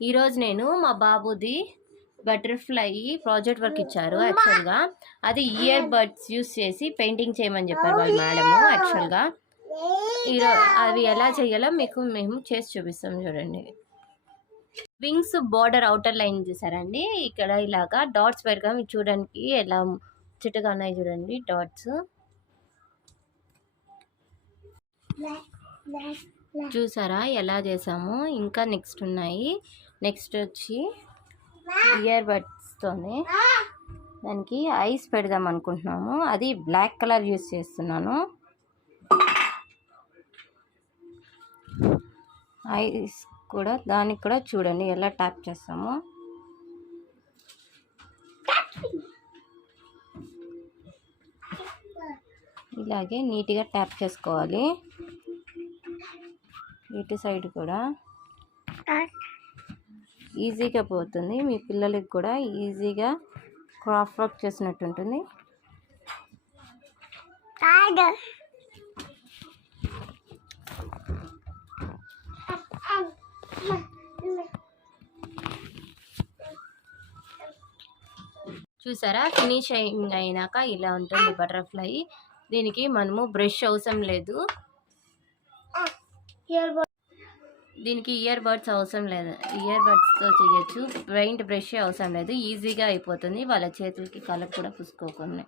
ఈరోజు నేను మా బాబుది బటర్ఫ్లై ప్రాజెక్ట్ వర్క్ ఇచ్చారు. యాక్చువల్గా అది ఇయర్ బడ్స్ యూస్ చేసి పెయింటింగ్ చేయమని చెప్పారు వాళ్ళ మేడము. యాక్చువల్గా అవి ఎలా చేయాలో మీకు మేము చేసి చూపిస్తాం. చూడండి, వింగ్స్ బార్డర్ అవుటర్ లైన్ చూసారండి. ఇక్కడ ఇలాగా డాట్స్ పెడతాం. చూడడానికి ఎలా చిట్టగా ఉన్నాయి చూడండి డాట్స్. చూసారా ఎలా చేసాము. ఇంకా నెక్స్ట్ ఉన్నాయి. నెక్స్ట్ వచ్చి ఇయర్ బడ్స్తోనే దానికి ఐస్ పెడదాం అనుకుంటున్నాము. అది బ్లాక్ కలర్ యూస్ చేస్తున్నాను. ఐస్ కూడా దానికి కూడా చూడండి ఎలా ట్యాప్ చేస్తాము. ఇలాగే నీట్గా ట్యాప్ చేసుకోవాలి. ఇటు సైడ్ కూడా ఈజీగా పోతుంది. మీ పిల్లలకి కూడా ఈజీగా క్రాఫ్ట్ వర్క్ చేసినట్టు ఉంటుంది. చూసారా, ఫినిషింగ్ అయినాక ఇలా ఉంటుంది బటర్ఫ్లై. దీనికి మనము బ్రష్ అవసరం లేదు. దీనికి ఇయర్ బడ్స్ అవసరం లేదు. ఇయర్ బడ్స్తో చేయొచ్చు. పెయింట్ బ్రష్ అవసరం లేదు. ఈజీగా అయిపోతుంది. వాళ్ళ చేతులకి కలర్ కూడా పూసుకోకుండా.